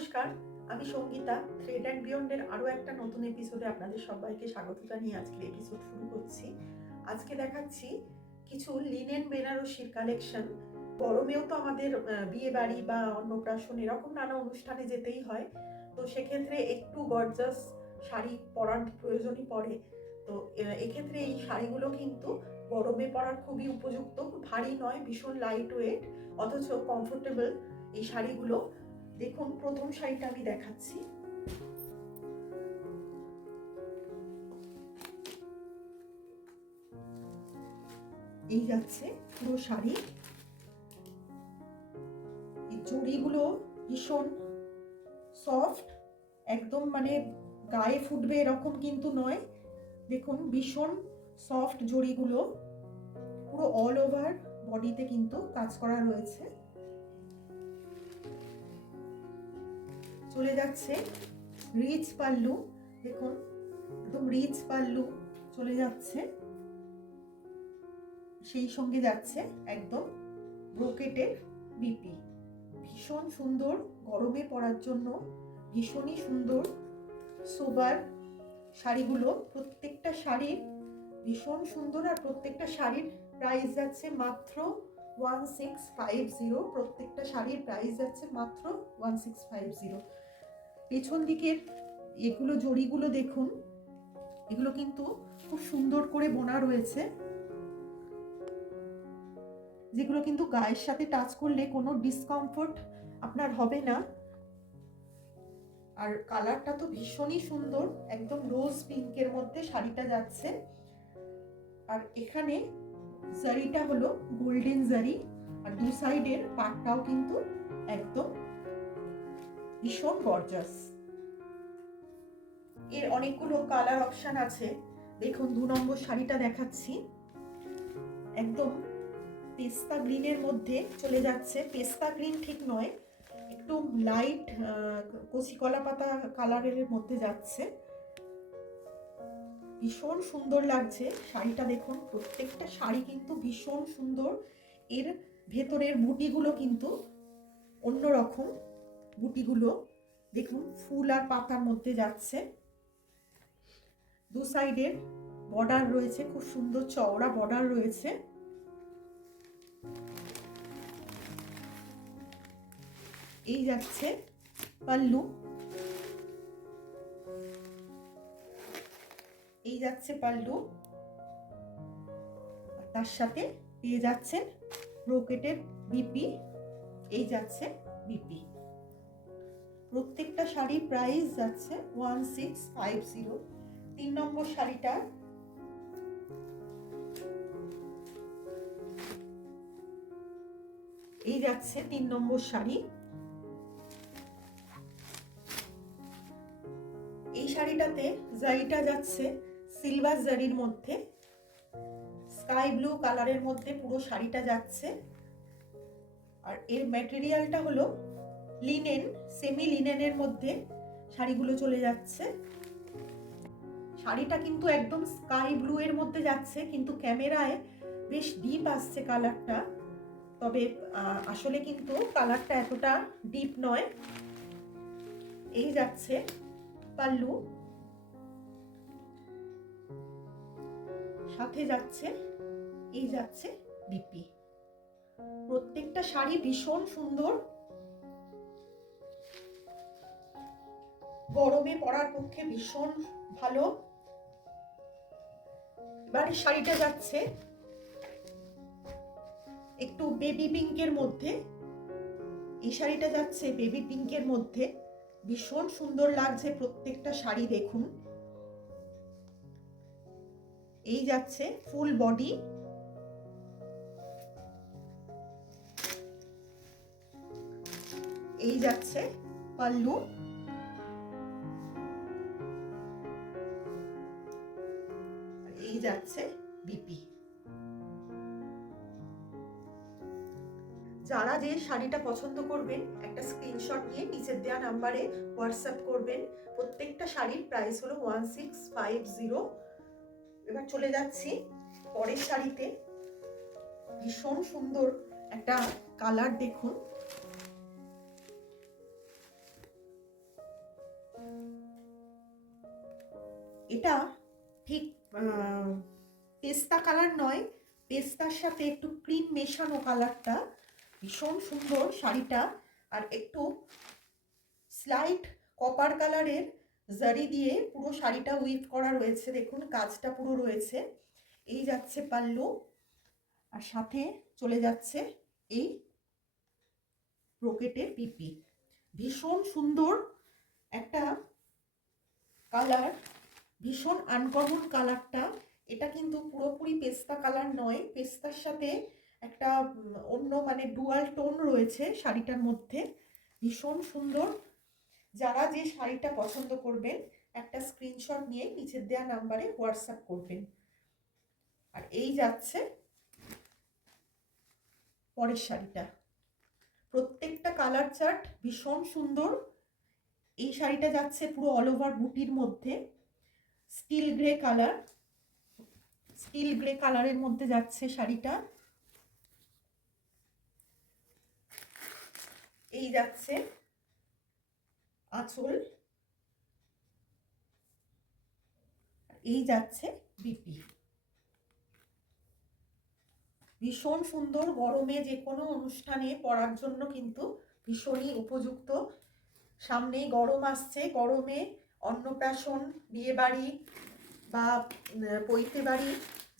নমস্কার, আমি Sangeeta. Thread and বিয়ন্ডের আরও একটা নতুন এপিসোডে আপনাদের সবাইকে স্বাগত জানিয়ে আজকের এপিসোড শুরু করছি। আজকে দেখাচ্ছি কিছু লিনেন বেনারসির কালেকশন। গরমেও তো আমাদের বিয়ে বাড়ি বা অন্নপ্রাশন এরকম নানা অনুষ্ঠানে যেতেই হয়, তো সেক্ষেত্রে একটু গর্জাস শাড়ি পরার প্রয়োজনই পড়ে। তো এক্ষেত্রে এই শাড়িগুলো কিন্তু গরমে পরার খুবই উপযুক্ত, ভারী নয়, ভীষণ লাইট ওয়েট, অথচ কমফোর্টেবল এই শাড়িগুলো। দেখুন, প্রথম শাড়িটা আমি দেখাচ্ছি। এই যাচ্ছে পুরো শাড়ি। এই জড়িগুলো ভীষণ সফট, একদম মানে গায়ে ফুটবে এরকম কিন্তু নয়। দেখুন, ভীষণ সফট জড়িগুলো, পুরো অল ওভার বডিতে কিন্তু কাজ করা রয়েছে। চলে যাচ্ছে রিচ পাল্লু, দেখুন একদম রিচ পাল্লু চলে যাচ্ছে। সেই সঙ্গে যাচ্ছে একদম ব্রোকেটের বিপি। ভীষণ সুন্দর, গরমে পরার জন্য ভীষণই সুন্দর সোবার শাড়িগুলো। প্রত্যেকটা শাড়ির ভীষণ সুন্দর, আর প্রত্যেকটা শাড়ির প্রাইস যাচ্ছে মাত্র 1650। প্রত্যেকটা শাড়ির প্রাইস যাচ্ছে মাত্র 1650। পেছন দিকের এগুলো জড়িগুলো দেখুন, এগুলো কিন্তু খুব সুন্দর করে বোনা রয়েছে, যেগুলো কিন্তু গায়ের সাথে টাচ করলে কোনো ডিসকমফোর্ট আপনার হবে না। আর কালারটা তো ভীষণই সুন্দর, একদম রোজ পিঙ্কের মধ্যে শাড়িটা যাচ্ছে। আর এখানে জারিটা হলো গোল্ডেন জারি, আর দু সাইডের পাটটাও কিন্তু একদম ভীষণ গর্জাস। এর অনেকগুলো কালার অপশন আছে। দেখুন, 2 নম্বর শাড়িটা দেখাচ্ছি। একদম পেস্তা গ্রিনের মধ্যে চলে যাচ্ছে। পেস্তা গ্রিন ঠিক নয়, একটু লাইট কচি কলা পাতা কালারের মধ্যে যাচ্ছে। ভীষণ সুন্দর লাগছে শাড়িটা। দেখুন, প্রত্যেকটা শাড়ি কিন্তু ভীষণ সুন্দর। এর ভেতরের বুটিগুলো কিন্তু অন্যরকম। বুটিগুলো দেখুন ফুল আর পাতার মধ্যে যাচ্ছে। দু সাইডের বর্ডার রয়েছে, খুব সুন্দর চওড়া বর্ডার রয়েছে। এই যাচ্ছে পাল্লু, এই যাচ্ছে পাল্লু, আর তার সাথে পেয়ে যাচ্ছেন ব্রোকেটের বিপি। এই যাচ্ছে বিপি। প্রত্যেকটা শাড়ির প্রাইস যাচ্ছে 1650। 3 নম্বর শাড়িটা এই যাচ্ছে 3 নম্বর শাড়ি। এই শাড়িটাতে জারিটা যাচ্ছে সিলভার জারির মধ্যে, স্কাই ব্লু কালারের মধ্যে পুরো শাড়িটা যাচ্ছে। আর এর ম্যাটেরিয়ালটা হলো লিনেন, সেমি লিনেনের মধ্যে শাড়িগুলো চলে যাচ্ছে। শাড়িটা কিন্তু একদম স্কাই ব্লু এর মধ্যে যাচ্ছে, কিন্তু ক্যামেরায় বেশ ডিপ আসছে কালারটা, তবে আসলে কিন্তু কালারটা এতটা ডিপ নয়। এই যাচ্ছে পাল্লু, সাথে যাচ্ছে এই যাচ্ছে বিপি। প্রত্যেকটা শাড়ি ভীষণ সুন্দর, গরমে পরার পক্ষে ভীষণ ভালো। এবারে শাড়িটা যাচ্ছে একটু বেবি পিঙ্কের মধ্যে। এই শাড়িটা যাচ্ছে বেবি পিঙ্কের মধ্যে, ভীষণ সুন্দর লাগছে প্রত্যেকটা শাড়ি। দেখুন, এই যাচ্ছে ফুল বডি, এই যাচ্ছে পাল্লু, এই যাচ্ছে বিপি। যারা যে শাড়িটা পছন্দ করবেন একটা স্ক্রিনশট নিয়ে নিচের দেওয়া নাম্বারে হোয়াটসঅ্যাপ করবেন। প্রত্যেকটা শাড়ির প্রাইস হলো 1650। এবার চলে যাচ্ছি পরের শাড়িতে। ভীষণ সুন্দর একটা কালার, দেখুন এটা ঠিক পেস্তা কালার নয়, পেস্তার সাথে একটু ক্রিম মেশানো কালারটা। ভীষণ সুন্দর শাড়িটা। আর একটু স্লাইট কপার কালারের জারি দিয়ে পুরো শাড়িটা উইভ করা রয়েছে, দেখুন কাজটা পুরো রয়েছে। এই যাচ্ছে পাল্লু, আর সাথে চলে যাচ্ছে এই ব্রোকেটের পিপি। ভীষণ সুন্দর একটা কালার, ভীষণ আনকমন কালারটা। এটা কিন্তু পুরোপুরি পেস্তা কালার নয়, পেস্তার সাথে একটা অন্য মানে ডুয়াল টোন রয়েছে শাড়িটার মধ্যে। ভীষণ সুন্দর। যারা যে শাড়িটা পছন্দ করবেন একটা স্ক্রিনশট নিয়ে নিচের দেওয়া নাম্বারে হোয়াটসঅ্যাপ করবেন। আর এই যাচ্ছে পরের শাড়িটা। প্রত্যেকটা কালার চার্ট ভীষণ সুন্দর। এই শাড়িটা যাচ্ছে পুরো অল ওভার বুটির মধ্যে, still grey colour, still grey কালারের মধ্যে যাচ্ছে শাড়িটা। এই যাচ্ছে আঁচল, এই যাচ্ছে বিপি। ভীষণ সুন্দর, গরমে যে কোনো অনুষ্ঠানে পরার জন্য কিন্তু ভীষণই উপযুক্ত। সামনেই গরম আসছে, গরমে অন্নপ্রাশন, বিয়ে বাড়ি বা পৈতে বাড়ি,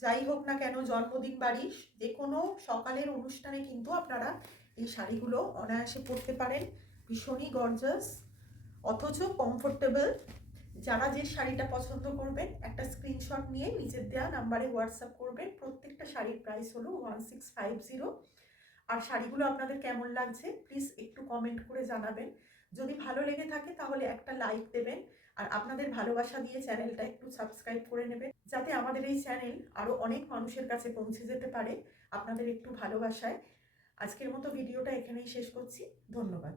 যাই হোক না কেন, জন্মদিন বাড়ি, যে কোনো সকালের অনুষ্ঠানে কিন্তু আপনারা এই শাড়িগুলো অনায়াসে পরতে পারেন। ভীষণই গর্জাস অথচ কমফোর্টেবল। যারা যে শাড়িটা পছন্দ করবেন একটা স্ক্রিনশট নিয়ে নিচের দেওয়া নাম্বারে হোয়াটসঅ্যাপ করবেন। প্রত্যেকটা শাড়ির প্রাইস হলো 1650। আর শাড়িগুলো আপনাদের কেমন লাগছে প্লিজ একটু কমেন্ট করে জানাবেন। যদি ভালো লেগে থাকে তাহলে একটা লাইক দেবেন, আর আপনাদের ভালোবাসা দিয়ে চ্যানেলটা একটু সাবস্ক্রাইব করে নেবেন, যাতে আমাদের এই চ্যানেল আরও অনেক মানুষের কাছে পৌঁছে যেতে পারে আপনাদের একটু ভালোবাসায়। আজকের মতো ভিডিওটা এখানেই শেষ করছি। ধন্যবাদ।